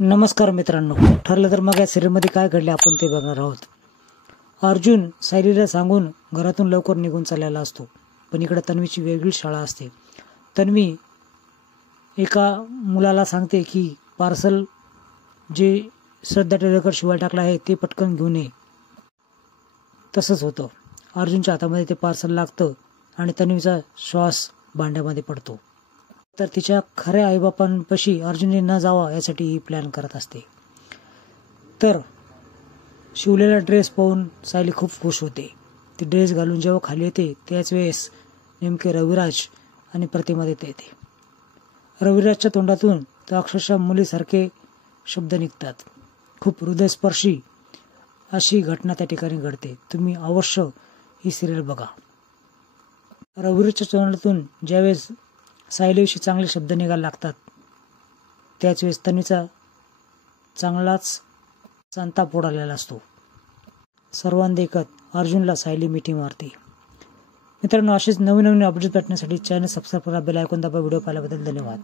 नमस्कार मित्रांनो, ठरलं तर मग या सिरियलमध्ये काय घडले आपण ते बघणार आहोत. अर्जुन सायलीला सांगून घरातून लवकर निघून चाललेला असतो, पण इकडे तन्वीची वेगळी शाळा असते. तन्वी एका मुलाला सांगते की पार्सल जे श्रद्धा टेलरकर शिवाय टाकलं आहे ते पटकन घेऊन ये. तसंच होतं. अर्जुनच्या हातामध्ये ते पार्सल लागतं आणि तन्वीचा श्वास भांड्यामध्ये पडतो. तर तिच्या खऱ्या आईबापांपाशी अर्जुनने न जावा यासाठी ही प्लॅन करत असते. तर शिवलेला ड्रेस पाहून सायली खूप खुश होते. ती ड्रेस घालून जेव्हा खाली येते त्याच वेळेस नेमके रविराज आणि प्रतिमा तिथे येते. रविराजच्या तोंडातून तर अक्षरशः मुलीसारखे शब्द निघतात. खूप हृदयस्पर्शी अशी घटना त्या ठिकाणी घडते. तुम्ही अवश्य ही सिरियल बघा. रविराजच्या तोंडातून ज्यावेळेस सायलीविषयी चांगले शब्द निघायला लागतात त्याच वेळेस तन्वीचा चांगलाच संताप उडालेला असतो. सर्वांना देखत अर्जुनला सायली मिठी मारते. मित्रांनो, असेच नवीन अपडेट भेटण्यासाठी चॅनल सबस्क्राईब करा, बेल आयकॉन दाबा. व्हिडिओ पाहिल्याबद्दल धन्यवाद.